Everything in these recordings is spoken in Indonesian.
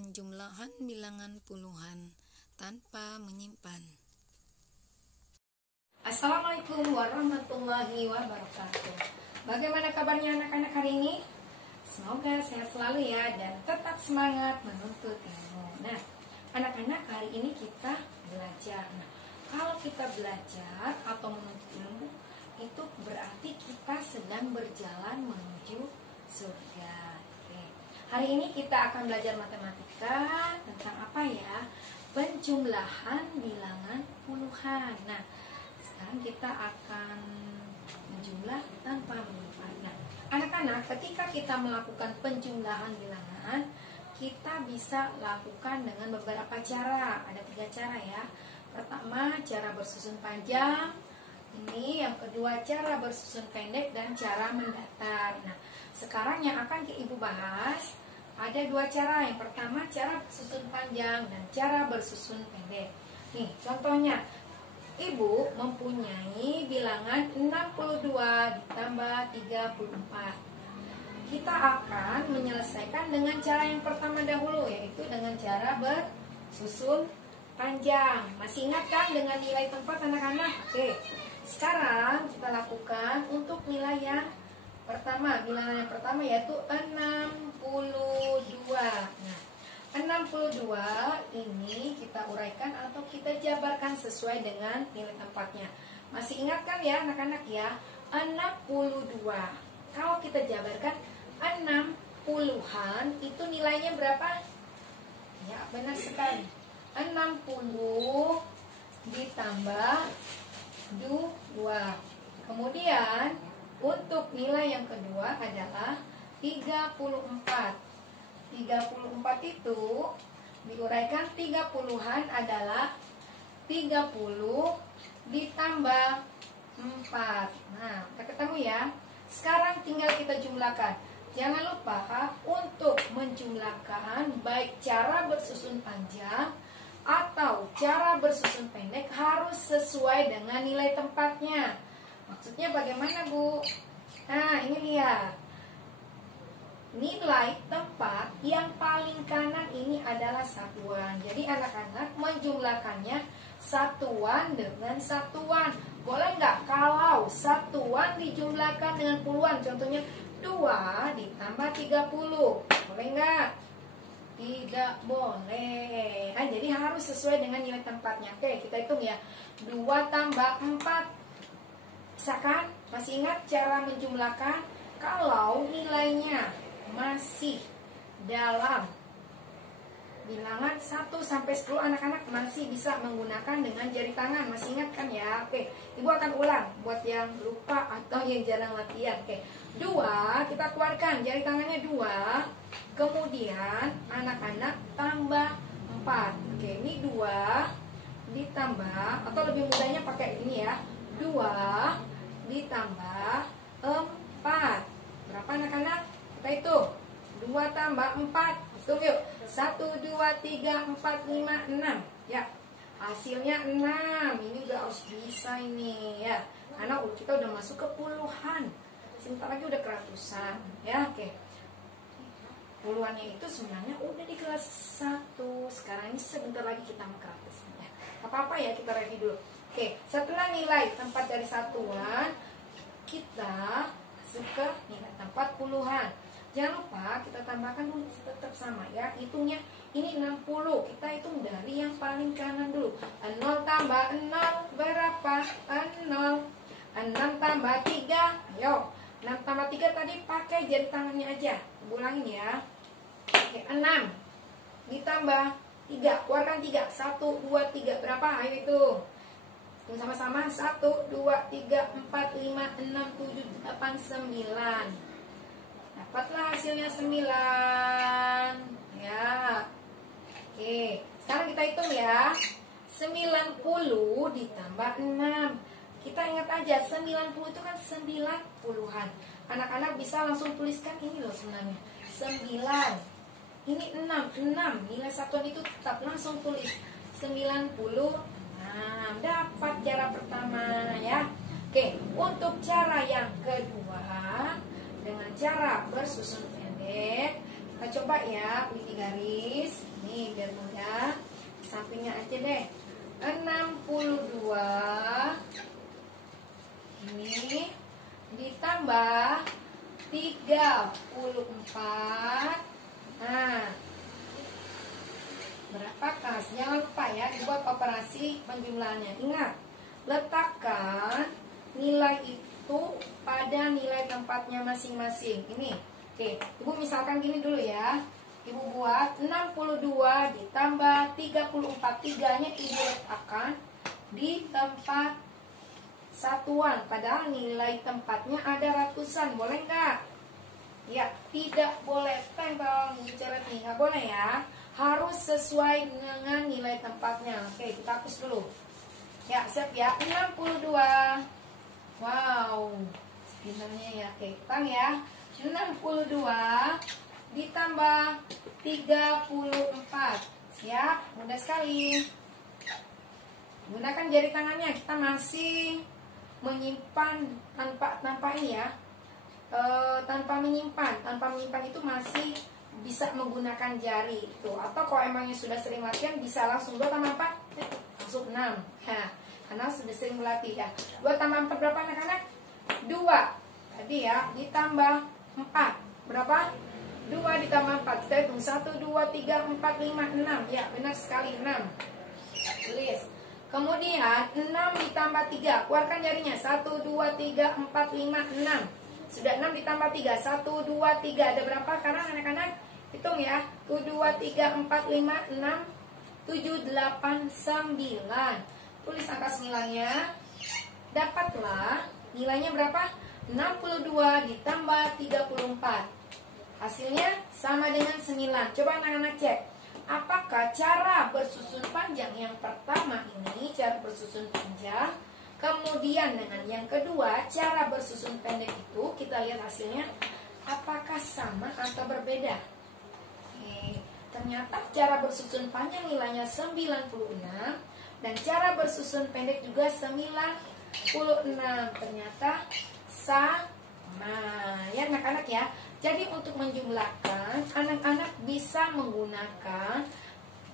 penjumlahan bilangan puluhan tanpa menyimpan. Assalamualaikum warahmatullahi wabarakatuh. Bagaimana kabarnya anak-anak hari ini? Semoga sehat selalu ya dan tetap semangat menuntut ilmu. Nah, anak-anak, hari ini kita belajar. Nah, kalau kita belajar atau menuntut ilmu, itu berarti kita sedang berjalan menuju surga. Oke. Hari ini kita akan belajar matematika tentang apa ya? Penjumlahan bilangan puluhan. Nah, sekarang kita akan menjumlah tanpa menyimpan. Nah, anak-anak, ketika kita melakukan penjumlahan bilangan, kita bisa lakukan dengan beberapa cara. Ada 3 cara ya. Pertama, cara bersusun panjang. Ini yang kedua, cara bersusun pendek dan cara mendatar. Nah, sekarang yang akan Ibu bahas ada 2 cara. Yang pertama, cara bersusun panjang dan cara bersusun pendek. Nih, contohnya, Ibu mempunyai bilangan 62 ditambah 34. Kita akan menyelesaikan dengan cara yang pertama dahulu, yaitu dengan cara bersusun panjang. Masih ingat kan dengan nilai tempat anak-anak? Oke. Sekarang kita lakukan untuk nilai yang pertama. Bilangan yang pertama yaitu 62. Nah, 62 ini kita uraikan atau kita jabarkan sesuai dengan nilai tempatnya. Masih ingat kan ya anak-anak ya? 62. Kalau kita jabarkan 60-an itu nilainya berapa? Ya, benar sekali. 60 ditambah 2. Kemudian untuk nilai yang kedua adalah 34. 34 itu diuraikan 30-an adalah 30 ditambah 4. Nah, kita ketemu ya. Sekarang tinggal kita jumlahkan. Jangan lupa untuk menjumlahkan baik cara bersusun panjang atau cara bersusun pendek harus sesuai dengan nilai tempatnya. Maksudnya bagaimana, Bu? Nah, ini lihat. Nilai tempat yang paling kanan ini adalah satuan. Jadi anak-anak menjumlahkannya satuan dengan satuan. Boleh nggak kalau satuan dijumlahkan dengan puluhan? Contohnya 2 ditambah 30. Boleh nggak? Tidak boleh. Nah, jadi harus sesuai dengan nilai tempatnya. Oke, kita hitung ya. 2 tambah 4. Bisa kan? Masih ingat cara menjumlahkan? Kalau nilainya masih dalam bilangan 1 sampai 10, anak-anak masih bisa menggunakan dengan jari tangan. Masih ingat kan ya? Oke, Ibu akan ulang buat yang lupa atau yang jarang latihan. Oke, 2 kita keluarkan jari tangannya 2. Kemudian anak-anak tambah 4. Oke, ini 2 ditambah, atau lebih mudahnya pakai ini ya, 2 ditambah 4. Berapa anak-anak? Kita hitung. 2 tambah 4. Hitung yuk. 1, 2, 3, 4, 5, 6. Ya, hasilnya 6. Ini udah harus bisa ini ya, karena kita udah masuk ke puluhan. Sebentar lagi udah ke ratusan ya. Oke, puluhannya itu sebenarnya udah di kelas 1. Sekarang ini sebentar lagi kita mau ke ratusan ya. Apa-apa ya, kita review dulu. Oke, setelah nilai tempat dari satuan, kita masuk ke nilai tempat puluhan. Jangan lupa kita tambahkan dulu, tetap sama ya. Hitungnya ini 60. Kita hitung dari yang paling kanan dulu. 0 tambah 0 berapa? 0. 6 tambah 3. Ayo. 6 tambah 3 tadi pakai jari tangannya aja. Ulangin ya. Oke, 6 ditambah 3. Keluarkan 3. 1, 2, 3. Berapa? Ayo hitung. Sama-sama. 1, 2, 3, 4, 5, 6, 7, 8, 9. Dapatlah hasilnya 9 ya. Oke, sekarang kita hitung ya. 90 ditambah 6. Kita ingat aja 90 itu kan 9 puluhan. Anak-anak bisa langsung tuliskan ini loh sebenarnya 9. Ini 6 nilai satuan itu tetap langsung tulis 90. Nah, dapat cara pertama ya. Oke, untuk cara yang kedua dengan cara bersusun pendek, kita coba ya. garis. Nih biar mudah, sampingnya aja deh. 62 ini ditambah 34. Nah, berapakah? Jangan lupa ya, dibuat operasi penjumlahannya. Ingat, letakkan nilai itu pada nilai tempatnya masing-masing. Ini, oke, Ibu misalkan gini dulu ya. Ibu buat 62 ditambah 34. Tiganya Ibu letakkan di tempat satuan, padahal nilai tempatnya ada ratusan. Boleh nggak? Ya, tidak boleh tempel bicara nih, nggak boleh ya. Harus sesuai dengan nilai tempatnya. Oke, kita hapus dulu. Ya, siap ya. 62. Wow, sebenarnya ya. Oke, hitam ya. 62 ditambah 34. Siap, mudah sekali. Gunakan jari tangannya. Kita masih menyimpan tanpa ini ya. Tanpa menyimpan itu masih bisa menggunakan jari itu. Atau kalau emangnya sudah sering latihan, bisa langsung 2 tambah 4 langsung 6 ya, karena sudah sering berlatih ya. 2 tambah 4 berapa anak-anak? 2 tadi ya, ditambah 4 berapa? 2 ditambah 4, kita hitung 1, 2, 3, 4, 5, 6. Ya benar sekali, 6. Tulis. Kemudian 6 ditambah 3, keluarkan jarinya. 1, 2, 3, 4, 5, 6. Sudah 6 ditambah 3, 1, 2, 3. Ada berapa sekarang anak-anak? Hitung ya. 1, 2, 3, 4, 5, 6, 7, 8, 9. Tulis angka 9-nya. Dapatlah nilainya berapa? 62 ditambah 34. Hasilnya sama dengan 9. Coba anak-anak cek. Apakah cara bersusun panjang yang pertama ini, cara bersusun panjang, kemudian dengan yang kedua, cara bersusun pendek itu, kita lihat hasilnya, apakah sama atau berbeda? Ternyata cara bersusun panjang nilainya 96 dan cara bersusun pendek juga 96. Ternyata sama ya anak-anak ya. Jadi untuk menjumlahkan, anak-anak bisa menggunakan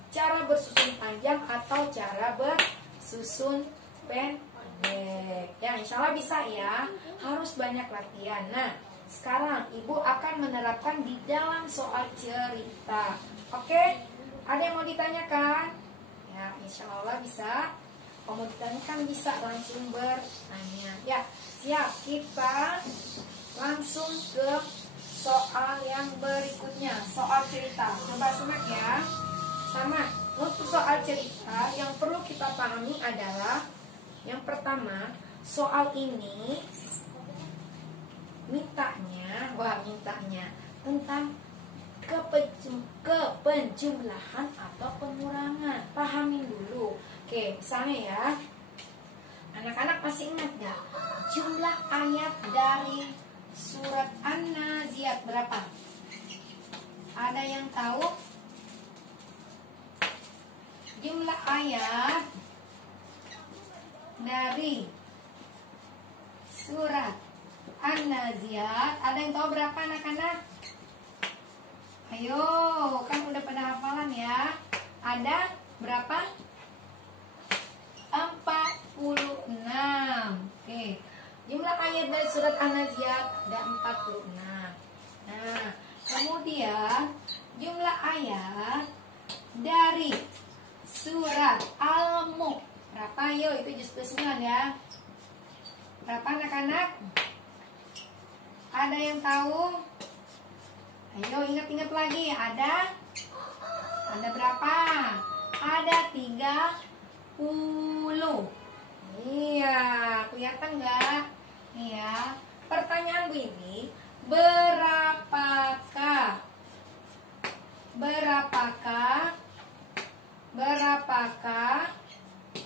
cara bersusun panjang atau cara bersusun pendek. Ya, insya Allah bisa ya. Harus banyak latihan. Nah, sekarang Ibu akan menerapkan di dalam soal cerita. Oke? Ada yang mau ditanyakan? Ya, insya Allah bisa. Kalau mau ditanyakan bisa langsung bertanya. Ya, siap. Kita langsung ke soal yang berikutnya, soal cerita. Coba simak ya. Sama, untuk soal cerita yang perlu kita pahami adalah yang pertama, soal ini mintanya tentang kepenjumlahan atau pengurangan. Pahamin dulu. Oke, misalnya ya, anak-anak masih ingat gak jumlah ayat dari surat An-Naziat berapa? Ada yang tahu? Jumlah ayat dari surat An-Naziat, ada yang tahu berapa anak-anak? Ayo, kan udah pada hafalan ya. Ada berapa? 46. Oke. Jumlah ayat dari surat An-Naziat ada 46. Nah, kemudian jumlah ayat dari surat Al-Mulk berapa? Ayo, itu juz 9 ya. Berapa anak-anak? Ada yang tahu? Ayo ingat-ingat lagi. Ada berapa? Ada 30. Iya, kelihatan nggak? Iya. Pertanyaan Bu ini, berapakah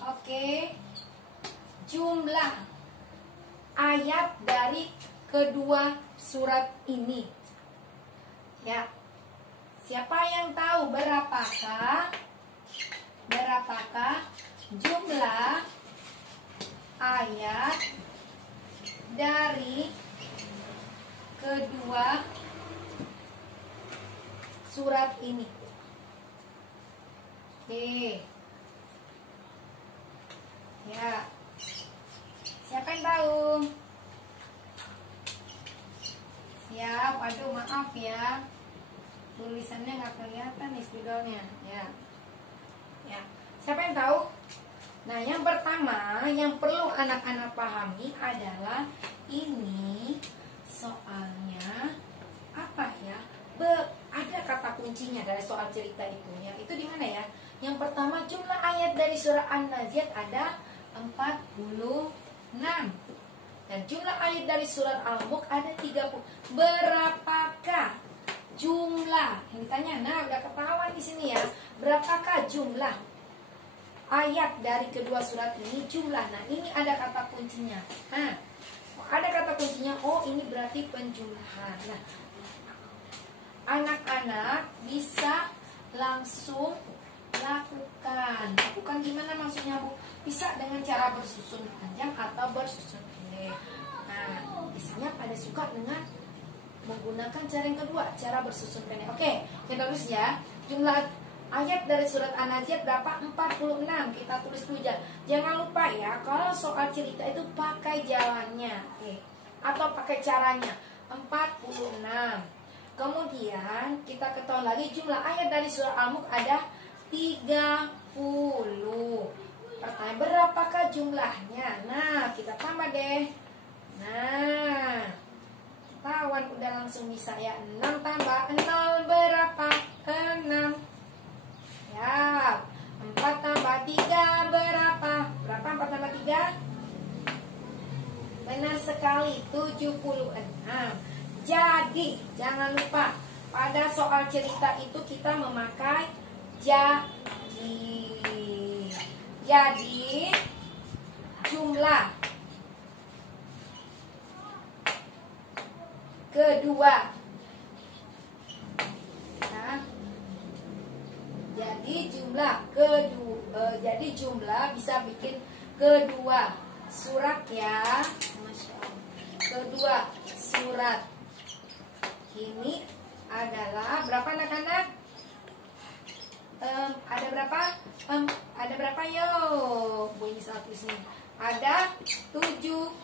oke, jumlah ayat dari kedua surat ini? Ya. Siapa yang tahu berapakah jumlah ayat dari kedua surat ini? Oke. Ya. Siapa yang tahu? Siap. Aduh, maaf ya. Tulisannya nggak kelihatan nih spidolnya. Ya. Ya. Siapa yang tahu? Nah, yang pertama yang perlu anak-anak pahami adalah ini soalnya apa ya? Ada kata kuncinya dari soal cerita itu. Yang itu di mana ya? Yang pertama, jumlah ayat dari surah An-Naziat ada 46. Dan jumlah ayat dari surat Al-Mulk ada 30. Berapakah jumlah? Ini tanya, nah udah ketahuan di sini ya. Berapakah jumlah ayat dari kedua surat ini? Jumlah. Nah, ini ada kata kuncinya. Nah, ada kata kuncinya. Oh, ini berarti penjumlahan. Nah, anak-anak bisa langsung lakukan gimana maksudnya, Bu? Bisa dengan cara bersusun panjang atau bersusun pendek. Nah, misalnya pada suka dengan menggunakan cara yang kedua, cara bersusun pendek. Oke, kita tulis ya. Jumlah ayat dari surat An-Naziat berapa? 46. Kita tulis dulu aja. Jangan lupa ya, kalau soal cerita itu pakai jalannya, atau pakai caranya. 46. Kemudian kita ketahui lagi jumlah ayat dari surah Al-Mulk ada 30. Pertanyaan, berapakah jumlahnya? Nah, kita tambah deh. Nah, ketahuan udah langsung bisa ya. 6 tambah 0 berapa? 6. Ya, 4 tambah 3 berapa? Berapa 4 tambah 3? Benar sekali, 76. Jadi, jangan lupa pada soal cerita itu kita memakai jadi. Jadi, jumlah kedua. Nah, jadi jumlah bisa bikin kedua surat ya. Masya Allah. Kedua surat ini adalah berapa anak-anak? Ada berapa? Ada berapa yo? Bu ini salah tulis nih. Ada 76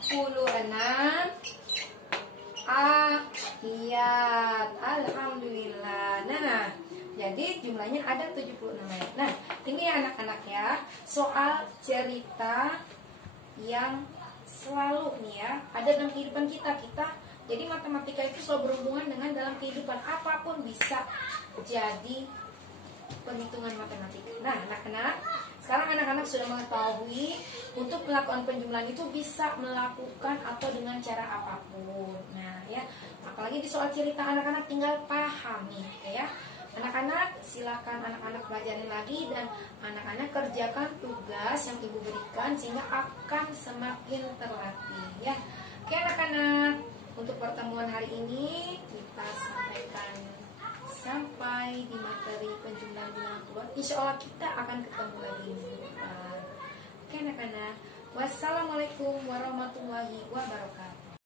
ayat. Alhamdulillah. Nah, jadi jumlahnya ada 76 ayat. Nah, ini anak-anak ya, soal cerita yang selalu nih ya ada dalam kehidupan kita. Jadi matematika itu selalu berhubungan dengan dalam kehidupan, apapun bisa jadi perhitungan matematika. Nah, anak-anak, sekarang anak-anak sudah mengetahui untuk melakukan penjumlahan itu bisa melakukan atau dengan cara apapun. Nah, ya, apalagi di soal cerita anak-anak tinggal pahami, ya. Anak-anak, silakan anak-anak pelajarin lagi dan anak-anak kerjakan tugas yang ibu berikan sehingga akan semakin terlatih, ya. Oke, anak-anak, untuk pertemuan hari ini kita sampaikan sampai di materi penjumlahan bilangan keluar. Insya Allah kita akan ketemu lagi minggu depan. Oke anak-anak, wassalamualaikum warahmatullahi wabarakatuh.